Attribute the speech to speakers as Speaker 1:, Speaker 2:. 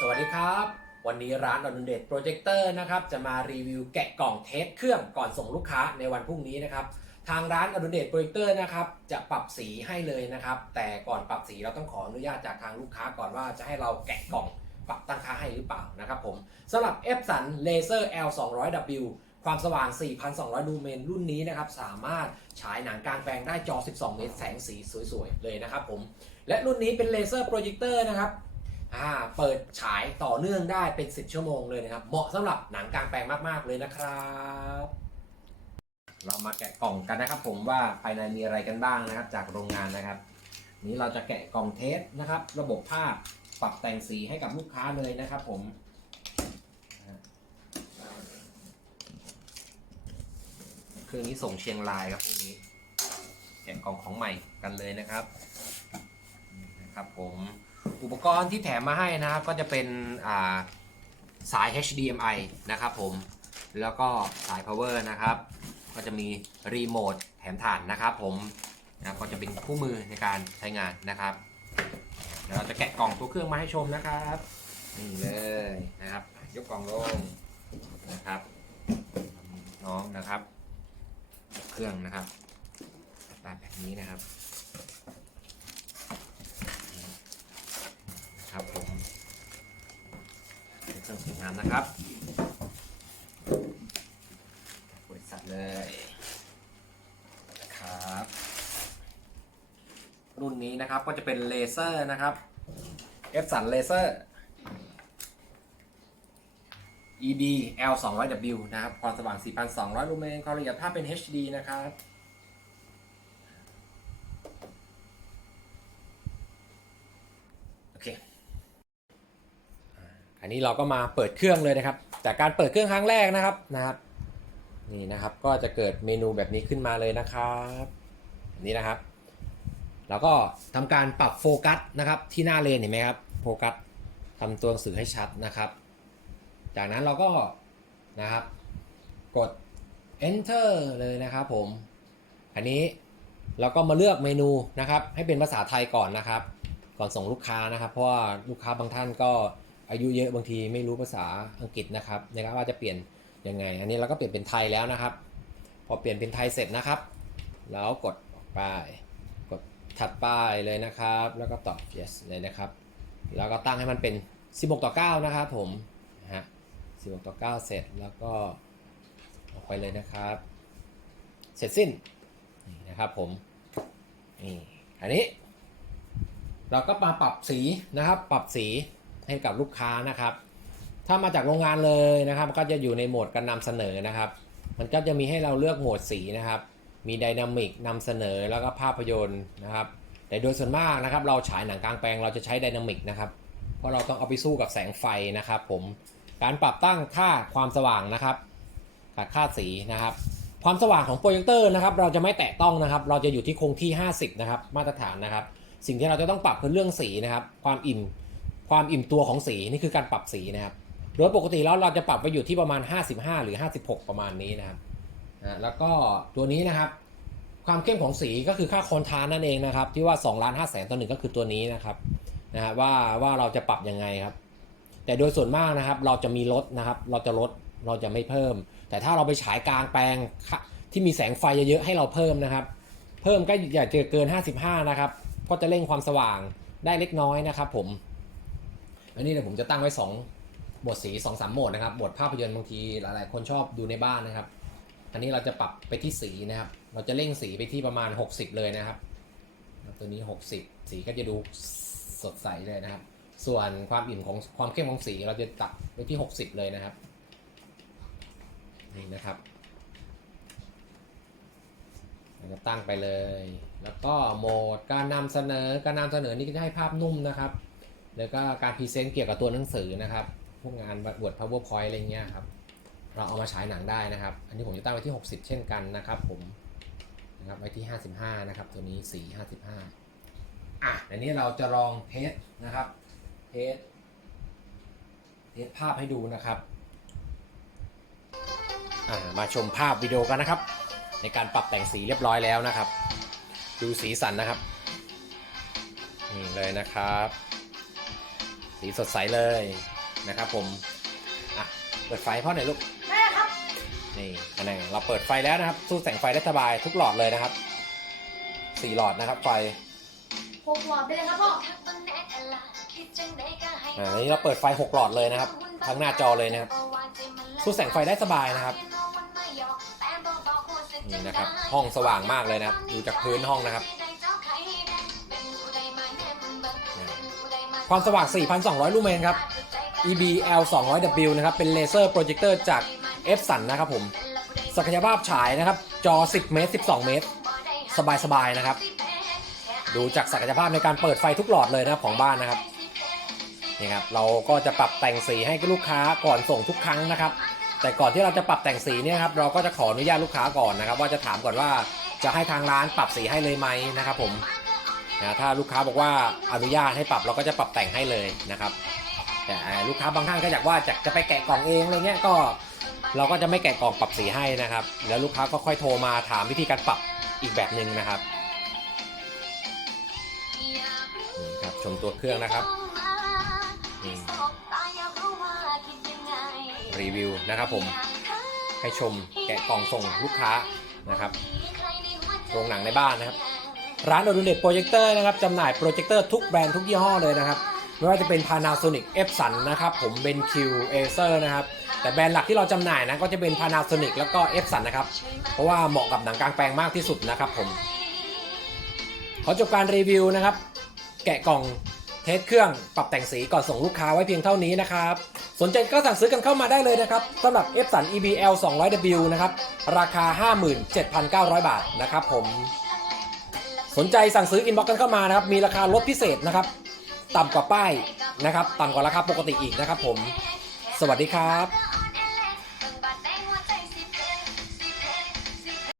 Speaker 1: สวัสดีครับ วันนี้ร้านอนุเดตโปรเจคเตอร์นะครับจะมารีวิวแกะกล่องเทสเครื่องก่อนส่งลูกค้าในวันพรุ่งนี้นะครับทางร้านอนุเดตโปรเจคเตอร์นะครับจะปรับสีให้เลยนะครับ แต่ก่อนปรับสีเราต้องขออนุญาตจากทางลูกค้าก่อนว่าจะให้เราแกะกล่องปรับตั้งค่าให้หรือเปล่านะครับผมสำหรับ e p s o n Laser L 2 0 0 W ความสว่าง 4,200ลูเมนรุ่นนี้นะครับ สามารถฉายหนังกลางแปลงได้จอ 12 เมตร แสงสีสวย ๆ เลยนะครับผม และรุ่นนี้เป็นเลเซอร์โปรเจคเตอร์นะครับ อ่าเปิดฉายต่อเนื่องได้เป็น 10 ชั่วโมงเลยนะครับ เหมาะสำหรับหนังกลางแปลงมาก ๆ เลยนะครับ เรามาแกะกล่องกันนะครับ ผมว่าภายในมีอะไรกันบ้างนะครับ จากโรงงานนะครับ นี้เราจะแกะกล่องเทสนะครับ ระบบภาพปรับแต่งสีให้กับลูกค้าเลยนะครับ ผมเครื่องนี้ส่งเชียงรายครับพรุ่งนี้แกะกล่องของใหม่กันเลยนะครับนะครับผม อุปกรณ์ที่แถมมาให้นะครับ ก็จะเป็นาสาย HDMI นะครับผม แล้วก็สาย power นะครับ ก็จะมีรีโมทแถมถ่านนะครับผมนะก็จะเป็นคู่มือในการใช้งานนะครับเดี๋ยวเราจะแกะกล่องตัวเครื่องมาให้ชมนะครับนี่เลยนะครับ ยกกล่องลงนะครับ น้องนะครับ เครื่องนะครับตาแบบนี้นะครับผม เครื่องสวยงามนะครับบริษัทเลยนะครับ รุ่นนี้นะครับก็จะเป็นเลเซอร์นะครับ f สันเลเซอร์ ED L 2 0 0 W นะครับ ความสว่าง 4,200 ลูเมนความละเอียดภาพเป็น HD นะครับ โอเค อันนี้เราก็มาเปิดเครื่องเลยนะครับจากการเปิดเครื่องครั้งแรกนะครับนะครับ นี่นะครับก็จะเกิดเมนูแบบนี้ขึ้นมาเลยนะครับนี่นะครับเราก็ทำการปรับโฟกัสนะครับ ที่หน้าเลนเห็นไหมครับโฟกัสทำตัวหนังสือให้ชัดนะครับ จากนั้นเราก็นะครับ กด enter เลยนะครับผม อันนี้เราก็มาเลือกเมนูนะครับ ให้เป็นภาษาไทยก่อนนะครับ ก่อนส่งลูกค้านะครับ เพราะว่าลูกค้าบางท่านก็ อายุเยอะบางทีไม่รู้ภาษาอังกฤษนะครับนะครับว่าจะเปลี่ยนยังไง อันนี้เราก็เปลี่ยนเป็นไทยแล้วนะครับ พอเปลี่ยนเป็นไทยเสร็จนะครับ แล้วกดไปกดถัดไปเลยนะครับ แล้วก็ตอบ yes เลยนะครับ แล้วก็ตั้งให้มันเป็น 16 ต่อ 9 นะครับผมฮะ16 ต่อ 9 เสร็จแล้วก็ออกไปเลยนะครับ เสร็จสิ้นนี่นะครับผมนี่อันนี้ เราก็มาปรับสีนะครับ ปรับสี ให้กับลูกค้านะครับ ถ้ามาจากโรงงานเลยนะครับ ก็จะอยู่ในโหมดการนำเสนอนะครับ มันก็จะมีให้เราเลือกโหมดสีนะครับ มีไดนามิกนำเสนอแล้วก็ภาพยนตร์นะครับ แต่โดยส่วนมากนะครับ เราฉายหนังกลางแปลงเราจะใช้ไดนามิกนะครับ เพราะเราต้องเอาไปสู้กับแสงไฟนะครับ ผม การปรับตั้งค่าความสว่างนะครับกับค่าสีนะครับความสว่างของโปรเจคเตอร์นะครับเราจะไม่แตะต้องนะครับ เราจะอยู่ที่คงที่ 50 นะครับ มาตรฐานนะครับ สิ่งที่เราจะต้องปรับคือเรื่องสีนะครับ ความอิ่ม ความอิ่มตัวของสีนี่คือการปรับสีนะครับโดยปกติแล้วเราจะปรับไปอยู่ที่ประมาณ 55 หรือ 56 ประมาณนี้นะครับแล้วก็ตัวนี้นะครับ ความเข้มของสีก็คือค่าคอนทาสต์นั่นเองนะครับ ที่ว่า2ล้าน5แสนต่อหนึ่งก็คือตัวนี้นะครับนะฮะว่าว่าเราจะปรับยังไงครับ แต่โดยส่วนมากนะครับ เราจะมีลดนะครับ เราจะลดเราจะไม่เพิ่ม แต่ถ้าเราไปฉายกลางแปลงที่มีแสงไฟเยอะๆให้เราเพิ่มนะครับ เพิ่มก็อย่าเจอเกิน 55 นะครับ ก็จะเร่งความสว่างได้เล็กน้อยนะครับ ผม อันนี้เดี๋ยวผมจะตั้งไว้ 2 บทสี2อสามโหมดนะครับบทภาพยนตร์บางทีหลายๆ คนชอบดูในบ้านนะครับ อันนี้เราจะปรับไปที่สีนะครับ เราจะเร่งสีไปที่ประมาณ 60 เลยนะครับ ตัวนี้ 60 สีก็จะดูสดใสเลยนะครับ ส่วนความอิ่มของความเข้มของสีเราจะตัดไปที่ 60 เลยนะครับนี่นะครับเราจะตั้งไปเลย แล้วก็โหมดการนำเสนอ การนำเสนอนี่ก็จะให้ภาพนุ่มนะครับ แล้วก็การพรีเซนต์เกี่ยวกับตัวหนังสือนะครับ พวกงาน Word PowerPoint อะไรเงี้ยครับ เราเอามาฉายหนังได้นะครับ อันนี้ผมจะตั้งไว้ที่ 60 เช่นกันนะครับ ผมนะครับไว้ที่ 55 นะครับ ตัวนี้สี 55 อะอันนี้เราจะลองเทสนะครับ เทส เทสภาพให้ดูนะครับ อ่า มาชมภาพวิดีโอกันนะครับ ในการปรับแต่งสีเรียบร้อยแล้วนะครับ ดูสีสันนะครับ นี่เลยนะครับ สีสีสดใสเลยนะครับผม อะ เปิดไฟให้พ่อหน่อยลูก
Speaker 2: ได้ครับ
Speaker 1: นี่อันนี้เราเปิดไฟแล้วนะครับ สู้แสงไฟได้สบายทุกหลอดเลยนะครับ สี่หลอดนะครับไฟ
Speaker 2: หกหลอดไปเลยครับพ่อ
Speaker 1: อ่าอันนี้เราเปิดไฟหกหลอดเลยนะครับ ทั้งหน้าจอเลยนะครับ สู้แสงไฟได้สบายนะครับนี่นะครับ ห้องสว่างมากเลยนะครับ ดูจากพื้นห้องนะครับ ความสว่าง 4,200 ลูเมนครับ EBL 200W นะครับ เป็นเลเซอร์โปรเจคเตอร์จาก f s u n นะครับผม ศักยภาพฉายนะครับ จอ 10 เมตร 12 เมตร สบายๆ นะครับ ดูจากศักยภาพในการเปิดไฟทุกหลอดเลยนะครับของบ้านนะครับ นี่ครับ เราก็จะปรับแต่งสีให้ลูกค้าก่อนส่งทุกครั้งนะครับ แต่ก่อนที่เราจะปรับแต่งสีเนี่ยครับ เราก็จะขออนุญาตลูกค้าก่อนนะครับ ว่าจะถามก่อนว่าจะให้ทางร้านปรับสีให้เลยไหมนะครับผม นะถ้าลูกค้าบอกว่าอนุญาตให้ปรับเราก็จะปรับแต่งให้เลยนะครับ แต่ลูกค้าบางท่านก็อยากว่าจะจะไปแกะกล่องเองอะไรเงี้ยก็เราก็จะไม่แกะกล่องปรับสีให้นะครับ แล้วลูกค้าก็ค่อยโทรมาถามวิธีการปรับอีกแบบหนึ่งนะครับนี่ครับชมตัวเครื่องนะครับรีวิวนะครับผมให้ชมแกะกล่องส่งลูกค้านะครับโรงหนังในบ้านนะครับ ร้านโอดูเน็ตโปรเจคเตอร์นะครับจำหน่ายโปรเจคเตอร์ทุกแบรนด์ทุกยี่ห้อเลยนะครับ ไม่ว่าจะเป็น Panasonic Epson นะครับ ผม BenQ Acer นะครับ แต่แบรนด์หลักที่เราจำหน่ายนะก็จะเป็น Panasonic แล้วก็ Epson นะครับ เพราะว่าเหมาะกับหนังกลางแปลงมากที่สุดนะครับผม ขอจบการรีวิวนะครับ แกะกล่องเทสเครื่องปรับแต่งสีก่อนส่งลูกค้าไว้เพียงเท่านี้นะครับ สนใจก็สั่งซื้อกันเข้ามาได้เลยนะครับสำหรับ Epson EBL 200W นะครับ ราคา 57,900 บาทนะครับผม สนใจสั่งซื้ออินบ็อกซ์กันเข้ามานะครับ มีราคาลดพิเศษนะครับ ต่ำกว่าป้ายนะครับ ต่ำกว่าราคาปกติอีกนะครับผม สวัสดีครับ